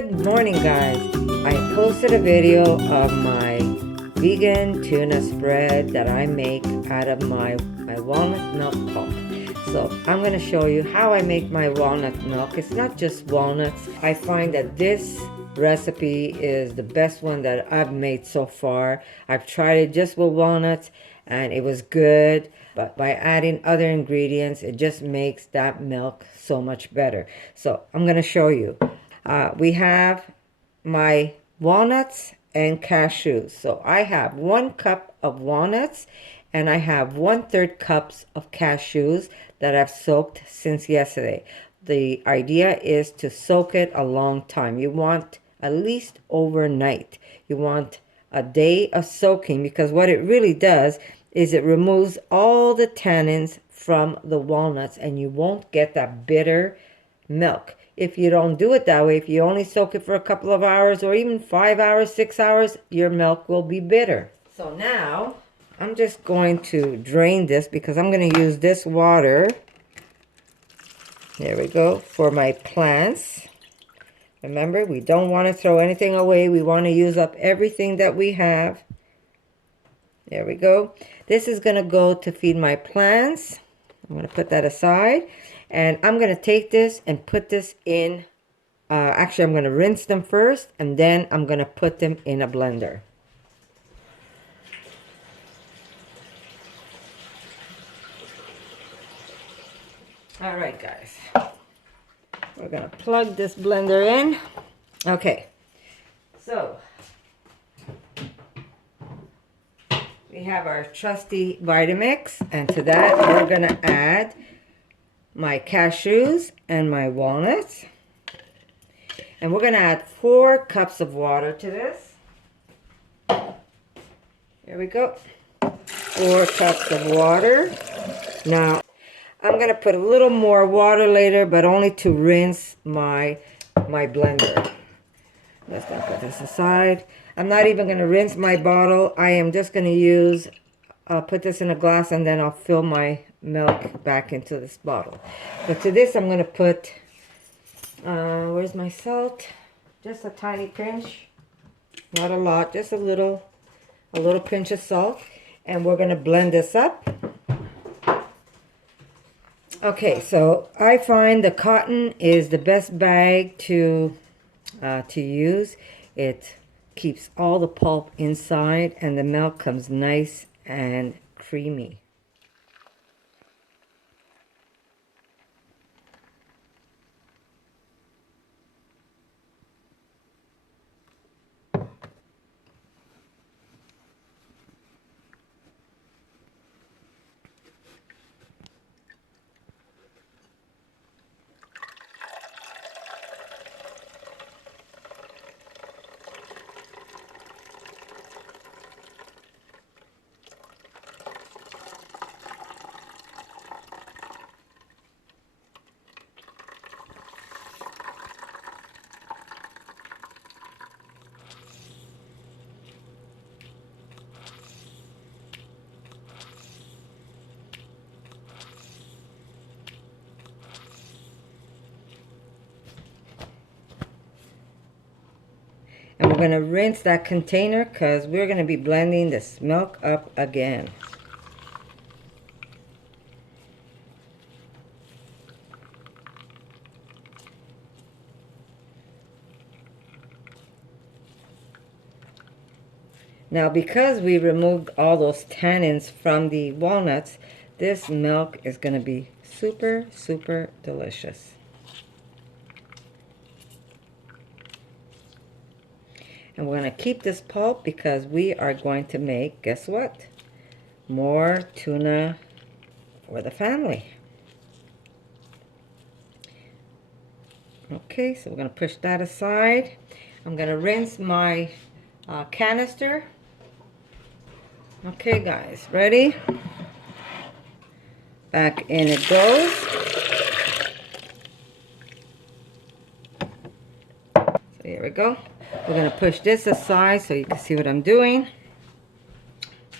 Good morning, guys. I posted a video of my vegan tuna spread that I make out of my walnut milk pulp. So I'm going to show you how I make my walnut milk. It's not just walnuts. I find that this recipe is the best one that I've made so far. I've tried it just with walnuts and it was good, but by adding other ingredients, it just makes that milk so much better. So I'm going to show you. We have my walnuts and cashews. So I have 1 cup of walnuts and I have 1/3 cups of cashews that I've soaked since yesterday. The idea is to soak it a long time. You want at least overnight. You want a day of soaking, because what it really does is it removes all the tannins from the walnuts and you won't get that bitter milk. If you don't do it that way, if you only soak it for a couple of hours or even 5 hours, 6 hours, your milk will be bitter. So now I'm just going to drain this because I'm going to use this water. There we go, for my plants. Remember, we don't want to throw anything away. We want to use up everything that we have. There we go. This is going to go to feed my plants. I'm going to put that aside. And I'm going to take this and put this in, actually I'm going to rinse them first and then I'm going to put them in a blender. All right, guys. We're going to plug this blender in. Okay. So we have our trusty Vitamix, and to that we're going to add my cashews and my walnuts, and we're going to add 4 cups of water to this. There we go, 4 cups of water. Now I'm going to put a little more water later, but only to rinse my blender. Let's going to put this aside. I'm not even going to rinse my bottle. I am just going to use, put this in a glass and then I'll fill my milk back into this bottle. But to this I'm going to put, where's my salt? Just a tiny pinch, not a lot, just a little pinch of salt. And we're going to blend this up. Okay, so I find the cotton is the best bag to use. It keeps all the pulp inside and the milk comes nice and creamy. And we're going to rinse that container because we're going to be blending this milk up again. Now, because we removed all those tannins from the walnuts, this milk is going to be super, super delicious. And we're going to keep this pulp because we are going to make, guess what? More tuna for the family. Okay, so we're going to push that aside. I'm going to rinse my canister. Okay, guys, ready? Back in it goes. So here we go. We're going to push this aside so you can see what I'm doing.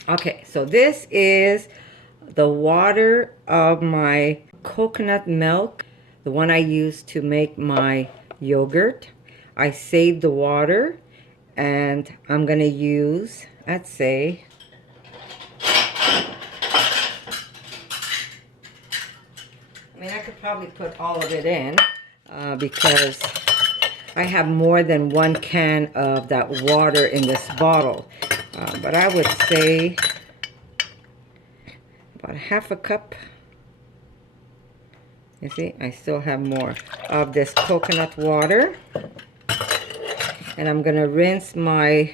Okay, so this is the water of my coconut milk, the one I use to make my yogurt. I saved the water, and I'm going to use, let's say, I mean, I could probably put all of it in because I have more than 1 can of that water in this bottle. But I would say about 1/2 cup. You see, I still have more of this coconut water. And I'm going to rinse my,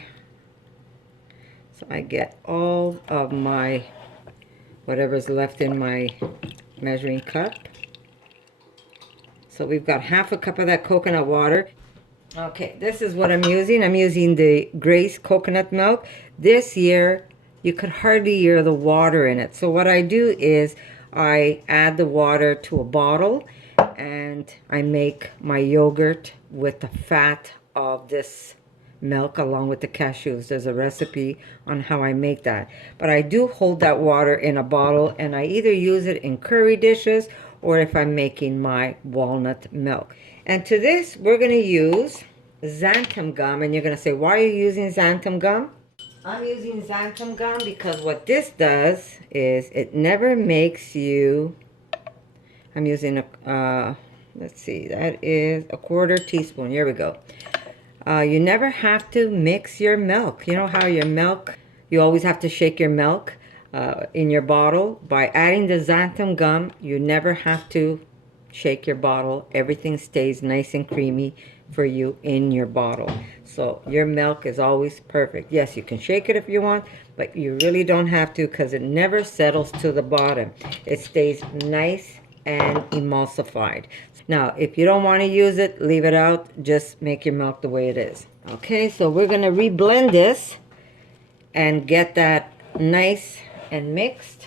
so I get all of my, whatever's left in my measuring cup. So we've got 1/2 cup of that coconut water. Okay, this is what I'm using. I'm using the Grace coconut milk. This year, you could hardly hear the water in it. So what I do is I add the water to a bottle and I make my yogurt with the fat of this milk along with the cashews. There's a recipe on how I make that. But I do hold that water in a bottle, and I either use it in curry dishes or if I'm making my walnut milk. And to this, we're going to use xanthan gum. And you're going to say, why are you using xanthan gum? I'm using xanthan gum because what this does is it never makes you, I'm using a, let's see, that is a 1/4 teaspoon. Here we go. You never have to mix your milk. You know how your milk, you always have to shake your milk in your bottle? By adding the xanthan gum, you never have to shake your bottle. Everything stays nice and creamy for you in your bottle. So your milk is always perfect. Yes, you can shake it if you want, but you really don't have to because it never settles to the bottom. It stays nice and emulsified. Now, if you don't want to use it, leave it out. Just make your milk the way it is. Okay, so we're going to reblend this and get that nice and mixed.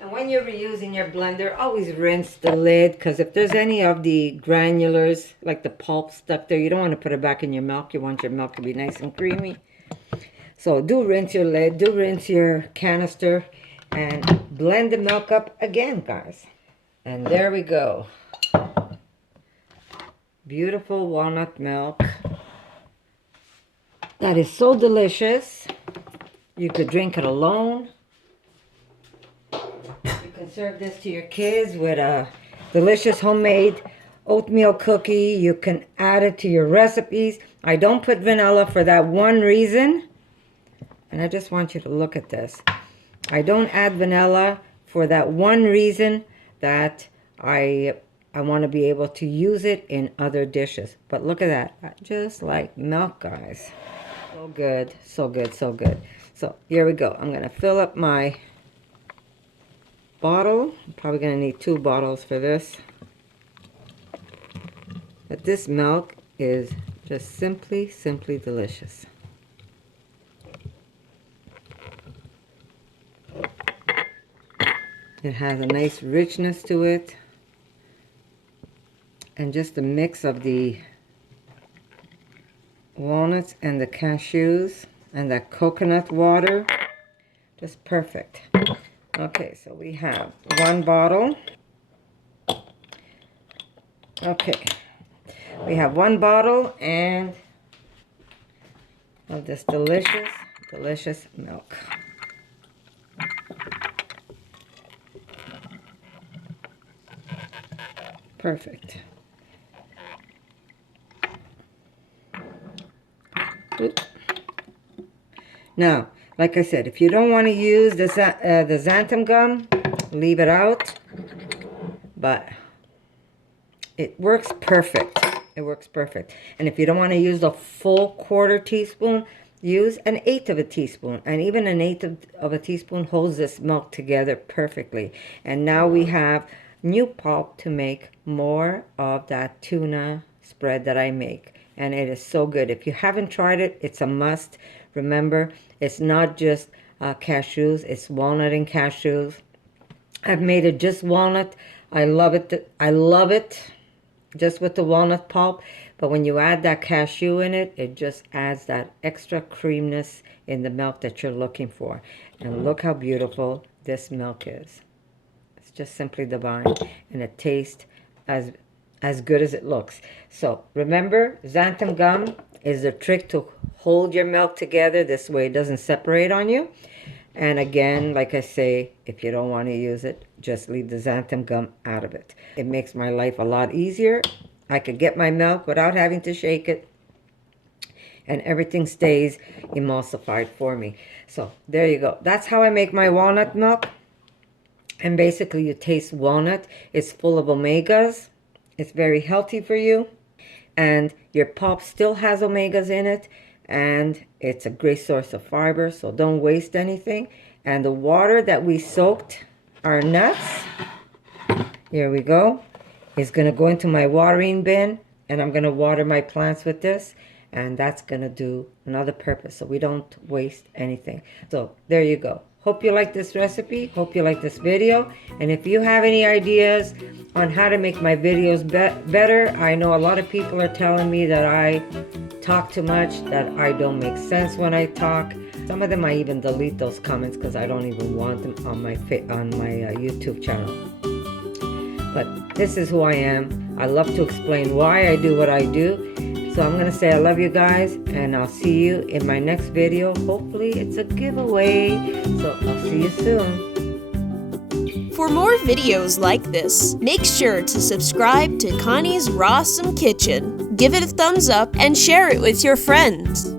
And when you're reusing your blender, always rinse the lid, because if there's any of the granulars, like the pulp stuck there, you don't want to put it back in your milk. You want your milk to be nice and creamy. So do rinse your lid, do rinse your canister, and blend the milk up again, guys. And there we go. Beautiful walnut milk. That is so delicious. You could drink it alone. You can serve this to your kids with a delicious homemade oatmeal cookie. You can add it to your recipes. I don't put vanilla for that one reason. And I just want you to look at this. I don't add vanilla for that one reason, that I want to be able to use it in other dishes. But look at that. Just like milk, guys. So good, so good, so good. So here we go. I'm going to fill up my bottle. I'm probably going to need 2 bottles for this. But this milk is just simply delicious. It has a nice richness to it. And just a mix of the walnuts and the cashews and the coconut water. Just perfect. Okay, so we have 1 bottle. Okay. We have 1 bottle and of this delicious, delicious milk. Perfect. Oops. Now, like I said, if you don't want to use the xanthan gum, leave it out. But it works perfect. It works perfect. And if you don't want to use the full 1/4 teaspoon, use 1/8 of a teaspoon. And even 1/8 of a teaspoon holds this milk together perfectly. And now we have new pulp to make more of that tuna spread that I make. And it is so good. If you haven't tried it, it's a must. Remember, it's not just cashews, it's walnut and cashews. I've made it just walnut. I love it. I love it just with the walnut pulp. But when you add that cashew in it, it just adds that extra creaminess in the milk that you're looking for. And look how beautiful this milk is. It's just simply divine. And it tastes as as good as it looks. So remember, xanthan gum is the trick to hold your milk together. This way it doesn't separate on you. And again, like I say, if you don't want to use it, just leave the xanthan gum out of it. It makes my life a lot easier. I could get my milk without having to shake it, and everything stays emulsified for me. So there you go. That's how I make my walnut milk. And basically you taste walnut. It's full of omegas. It's very healthy for you. And your pulp still has omegas in it. And it's a great source of fiber, so don't waste anything. And the water that we soaked our nuts, here we go, is going to go into my watering bin, and I'm going to water my plants with this, and that's going to do another purpose, so we don't waste anything. So there you go. Hope you like this recipe. Hope you like this video. And if you have any ideas on how to make my videos better, I know a lot of people are telling me that I talk too much, that I don't make sense when I talk. Some of them I even delete those comments because I don't even want them on my YouTube channel. But this is who I am. I love to explain why I do what I do. So I'm going to say I love you guys, and I'll see you in my next video. Hopefully it's a giveaway. So I'll see you soon. For more videos like this, make sure to subscribe to Connie's RAWsome Kitchen, give it a thumbs up, and share it with your friends.